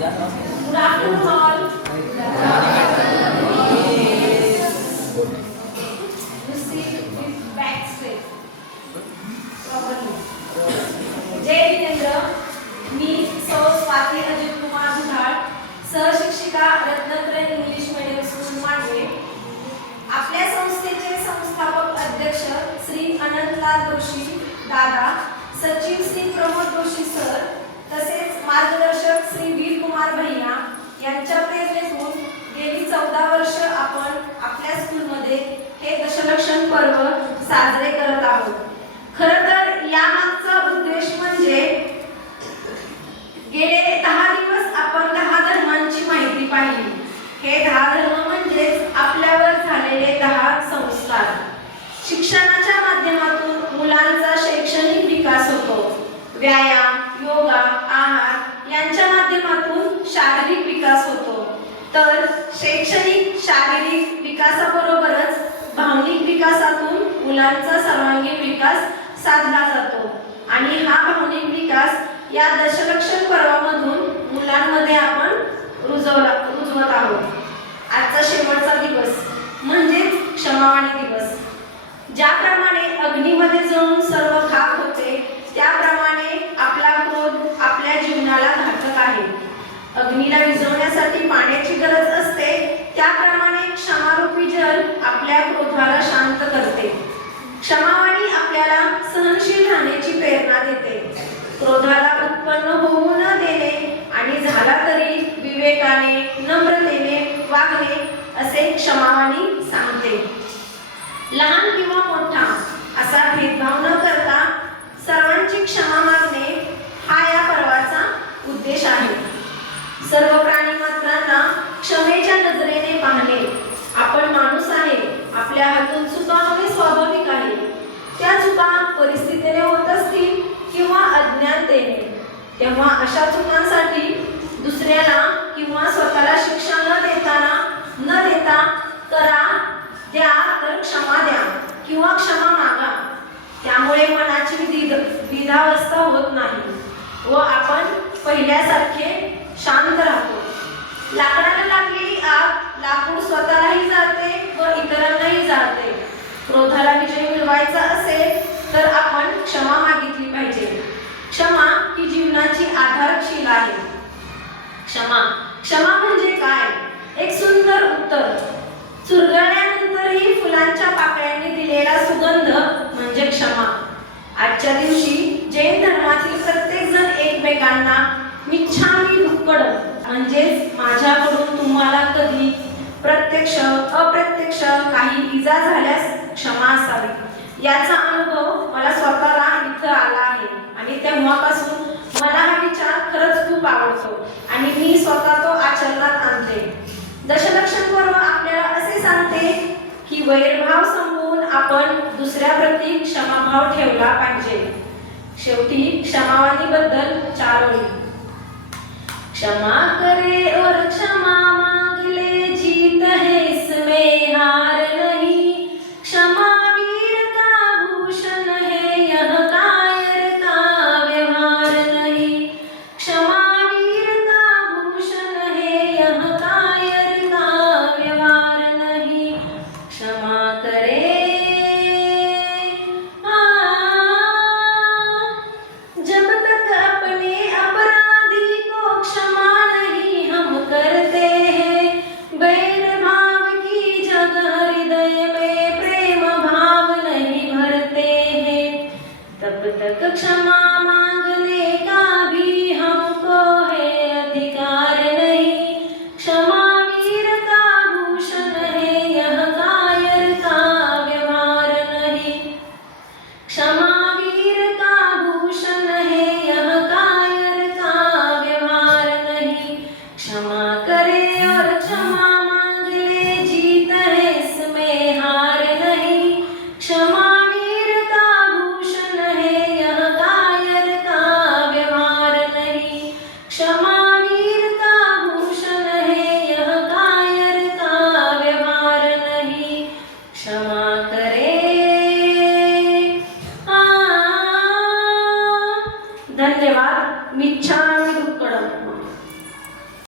Good afternoon all. You sit with back straight. Properly. जय जितेंद्र. मी सौ स्वाती अजित कुमार दुधाळ, सहशिक्षिका रत्नत्रय English medium school Mandve. आपल्या संस्थेचे संस्थापक अध्यक्ष श्री अनंतलाल जोशी दादा, सचिव श्री प्रमोद जोशी सर, तसेच मार्गदर्शक श्री वीर कुमार भैया यांच्या प्रेरणेतून गेली 14 वर्ष आपण आपल्या स्कूलमध्ये हे दशलक्षण पर्व साजरे करत आहोत. खरं तर यामागचा उद्देश म्हणजे गेले 10 दिवस आपण 10 धर्मांची माहिती पाहिली. हे 10 धर्म म्हणजेच आपल्यावर झालेले 10 संस्कार. शिक्षणाच्या माध्यमातून मुलांचा शैक्षणिक विकास होतो. व्यायाम, योगा, आहार यांच्या माध्यमातून शारीरिक विकास होतो. तर शैक्षणिक शारीरिक विकासाबरोबरच भावनिक विकासातून मुलांचा सर्वांगीण विकास साधला जातो. आणि हा भावनिक विकास या दशलक्षण पर्वामधून मुलांमध्ये आपण रुजवत आहोत. आजचा शेवटचा दिवस म्हणजे क्षमावाणी दिवस. ज्याप्रमाणे अग्नीमध्ये जळून सर्व खाक होते, त्याप्रमाणे आपला क्रोध आपल्या जीवनाला घातक आहे. अग्नीला विझवण्यासाठी पाण्याची गरज असते, त्याप्रमाणे क्षमारूपी जल आपल्या क्रोधाला शांत करते. क्षमावाणी आपल्याला सहनशील राहण्याची प्रेरणा देते. क्रोधाला उत्पन्न होऊ न देणे आणि झाला तरी विवेकाने नम्रतेने वागणे असे क्षमावाणी सांगते. लहान किंवा मोठा असा भेदभाव न करता सर्वांची क्षमा मागणे हा या पर्वाचा उद्देश आहे. सर्व प्राणी मात्रांना क्षमेच्या नजरेने पाहणे. आपण माणूस आहे, आपल्या हातून चुका होणे स्वाभाविक आहे. त्या चुका परिस्थितीने होत असतील किंवा अज्ञानतेने, तेव्हा अशा चुकांसाठी दुसऱ्याला किंवा स्वतःला शिक्षा न देता करा द्या तर क्षमा द्या किंवा क्षमा मागा. त्यामुळे मनाची विधावस्था होत नाही व आपण पहिल्यासारखे शांत राहतो. लाकडाला लागलेली आग लाकूड स्वतःलाही जाते व इतरांनाही जाते. क्रोधाला विजय मिळवायचा असेल तर आपण क्षमा मागितली पाहिजे. क्षमा ही जीवनाची आधारशिला आहे. क्षमा म्हणजे काय? एक सुंदर उत्तर. चुरगळल्यानंतरही फुलांच्या पाकळ्यांनी दिलेला सुगंध म्हणजे क्षमा. आजच्या दिवशी जैन धर्मातील प्रत्येक जण एकमेकांना मिच्छामी दुक्कड म्हणजेच माझ्याकडून तुम्हाला कधी प्रत्यक्ष अप्रत्यक्ष काही इजा झाल्यास क्षमा असावी याचा अनुभव मला स्वतःला इथं आला आहे. आणि तेव्हापासून मला हा विचार खरंच खूप आवडतो आणि मी स्वतः तो आचरणात आणते. दशलक्षण पर्व आपल्याला असे सांगते की वैरभाव संपवून आपण दुसऱ्याप्रती क्षमाभाव ठेवला पाहिजे. शेवटी क्षमावाणीबद्दल 4 ओळी. क्षमा करे और क्षमा मांग ले, जीत है इसमें हार.